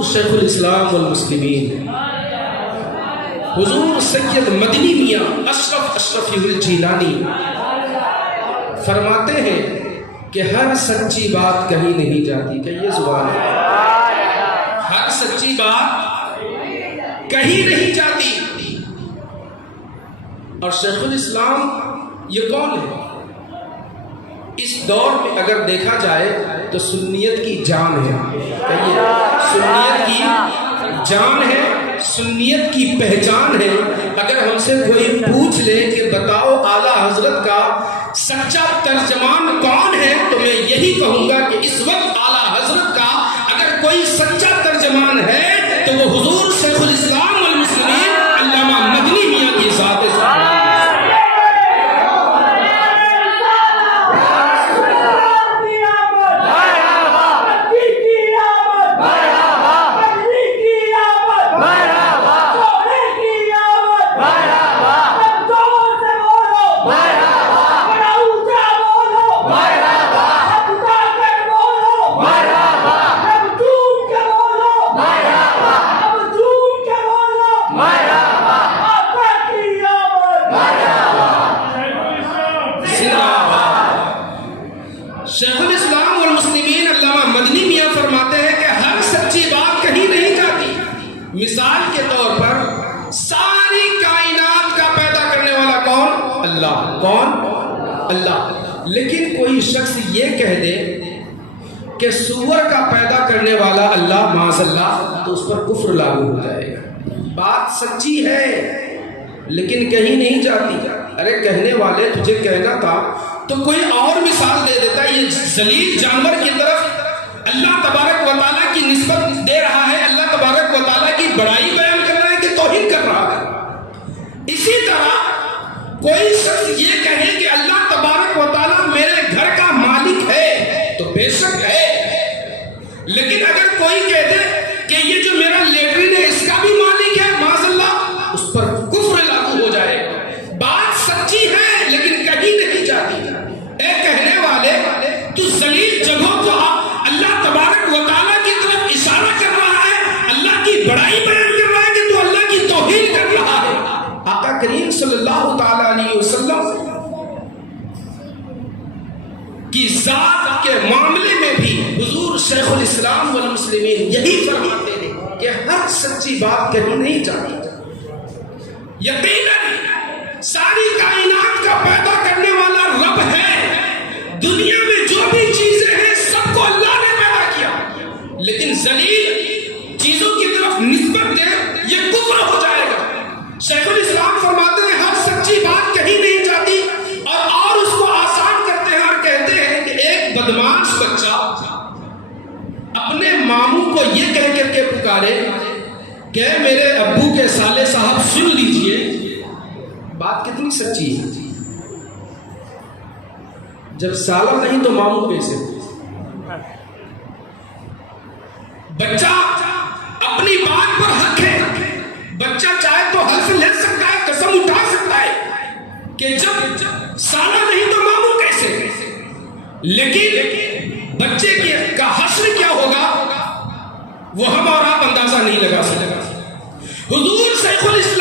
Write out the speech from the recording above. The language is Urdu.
شیخ الاسلام والمسلمین حضور سید مدنی میاں اشرف الجیلانی فرماتے ہیں کہ ہر سچی بات کہیں نہیں جاتی. کہ یہ زبان ہے، ہر سچی بات کہیں نہیں جاتی. اور شیخ الاسلام یہ کون ہے؟ اس دور میں اگر دیکھا جائے تو سنیت کی جان ہے. کہیے سنیت کی جان ہے، سنیت کی پہچان ہے. اگر ہم سے کوئی پوچھ لے کہ بتاؤ اعلیٰ حضرت کا سچا ترجمان کون ہے، تو میں یہی کہوں گا کہ اس وقت اعلیٰ حضرت کا اگر کوئی سچا ترجمان ہے تو وہ حضور شیخ الاسلام والمسلمین علامہ مدنی میاں کی ذات ہے. شیخ الاسلام والمسلمین علامہ مدنی میاں فرماتے ہیں کہ ہر سچی بات کہیں نہیں جاتی. مثال کے طور پر ساری کائنات کا پیدا کرنے والا کون؟ اللہ. کون؟ اللہ. لیکن کوئی شخص یہ کہہ دے کہ سور کا پیدا کرنے والا اللہ معاذ اللہ، تو اس پر کفر لاگو ہو جائے گا. بات سچی ہے لیکن کہیں نہیں جاتی. ارے کہنے والے تجھے کہنا تھا تو کوئی اور مثال دے دیتا. یہ ذلیل جانور کی طرف اللہ تبارک و تعالیٰ کی نسبت دے رہا ہے، اللہ تبارک و تعالیٰ کی بڑائی بیان کر رہا ہے کہ توہین کر رہا ہے. اسی طرح کوئی شخص یہ کہے کہ اللہ تبارک و تعالیٰ میرے گھر کا مالک ہے، تو بے شک ہے. لیکن اگر کوئی کہہ دے کہ یہ جو میرا لیٹرین ہے اس کا بھی مالک ہے، معاذ اللہ، اس پر کفر لاگو ہو جائے. بات سچی ہے لیکن کہیں نہیں جاتی. اے کہنے والے، تو ذلیل جگہوں کو اللہ تبارک و تعالیٰ کی طرف اشارہ کر رہا ہے، اللہ کی بڑائی بیان کر رہا ہے کہ تو اللہ کی توہین کر رہا ہے. آقا کریم صلی اللہ تعالی علیہ وسلم کی ذات کے معاملے میں بھی حضور شیخ الاسلام والمسلمین یہی فرماتے ہیں کہ ہر سچی بات کہیں نہیں جاتی. یقیناً ساری کائنات کا پیدا کرنے والا رب ہے. دنیا میں جو بھی چیزیں ہیں سب کو اللہ نے پیدا کیا، لیکن ذلیل چیزوں کی طرف نسبت دے یہ کفر ہو جائے گا. شیخ الاسلام فرماتے ہیں ہر سچی بات کہیں نہیں جاتی. اور اس کو آسان کرتے ہیں اور کہتے ہیں کہ ایک بدماش بچہ اپنے ماموں کو یہ کہہ کر کے پکارے کہ میرے ابو کے سالے صاحب سن لیجئے. بات کتنی سچی ہے. جب سالہ نہیں تو ماموں کیسے؟ بچہ اپنی بات پر حق ہے. بچہ چاہے تو حلف لے سکتا ہے، قسم اٹھا سکتا ہے کہ جب سالہ نہیں تو ماموں کیسے. لیکن بچے کا حشر کیا ہوگا وہ ہم اور آپ اندازہ نہیں لگا سکتے. حضور شیخ الاسلام